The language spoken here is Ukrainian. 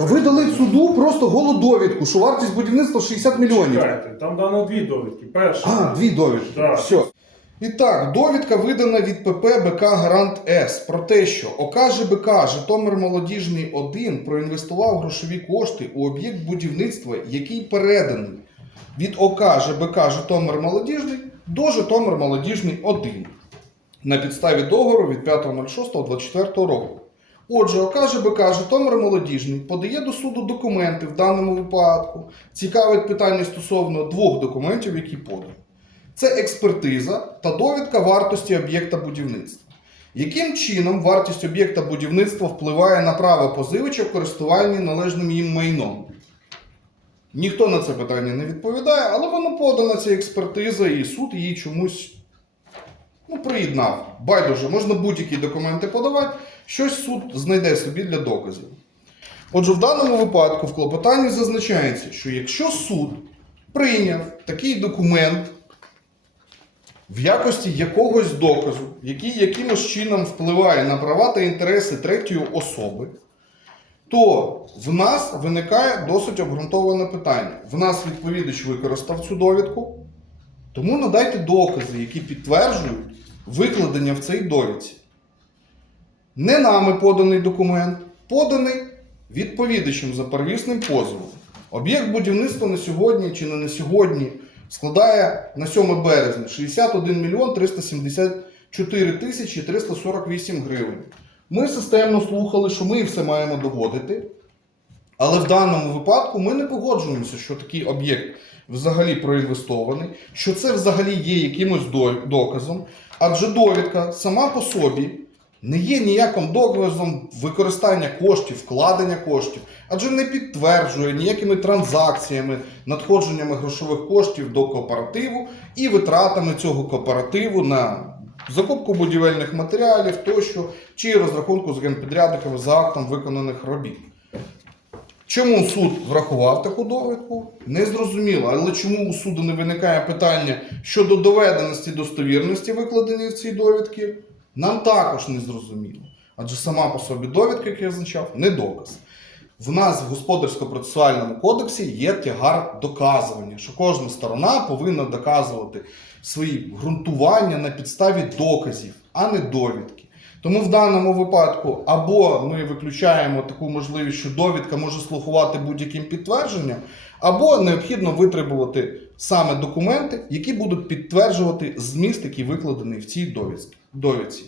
Та ви дали суду просто голу довідку, що вартість будівництва 60 мільйонів. Чекайте, там дано дві довідки. Перша. А, дві довідки. Так. Все. І так, довідка видана від ПП БК Гарант С про те, що ОК ЖБК Житомир Молодіжний 1 проінвестував грошові кошти у об'єкт будівництва, який переданий від ОК ЖБК Житомир Молодіжний до Житомир Молодіжний 1 на підставі договору від 5.06.24 року. Отже, ОК ЖБК Житомир Молодіжний подає до суду документи в даному випадку. Цікавить питання стосовно двох документів, які подані. Це експертиза та довідка вартості об'єкта будівництва. Яким чином вартість об'єкта будівництва впливає на право позивача в користуванні належним їм майном? Ніхто на це питання не відповідає, але воно подана ця експертиза, і суд її чомусь ну, приєднав. Байдуже, можна будь-які документи подавати, щось суд знайде собі для доказів. Отже, в даному випадку в клопотанні зазначається, що якщо суд прийняв такий документ в якості якогось доказу, який якимось чином впливає на права та інтереси третьої особи, то в нас виникає досить обґрунтоване питання. В нас відповідач використав цю довідку, тому надайте докази, які підтверджують викладення в цій довідці. Не нами поданий документ, поданий відповідачем за первісним позовом. Об'єкт будівництва на сьогодні чи не на сьогодні складає на 7 березня 61 мільйон 374 тисячі 348 гривень. Ми системно слухали, що ми все маємо доводити. Але в даному випадку ми не погоджуємося, що такий об'єкт взагалі проінвестований, що це взагалі є якимось доказом, адже довідка сама по собі не є ніяким доказом використання коштів, вкладення коштів, адже не підтверджує ніякими транзакціями, надходженнями грошових коштів до кооперативу і витратами цього кооперативу на закупку будівельних матеріалів тощо, чи розрахунку з генпідрядниками за актом виконаних робіт. Чому суд врахував таку довідку? Не зрозуміло. Але чому у суду не виникає питання щодо доведеності достовірності викладені в цій довідки, нам також не зрозуміло. Адже сама по собі довідка, як я означав, не доказ. В нас в господарсько-процесуальному кодексі є тягар доказування, що кожна сторона повинна доказувати свої ґрунтування на підставі доказів, а не довідки. Тому в даному випадку або ми виключаємо таку можливість, що довідка може слухувати будь-яким підтвердженням, або необхідно витребувати саме документи, які будуть підтверджувати зміст, який викладений в цій довідці-.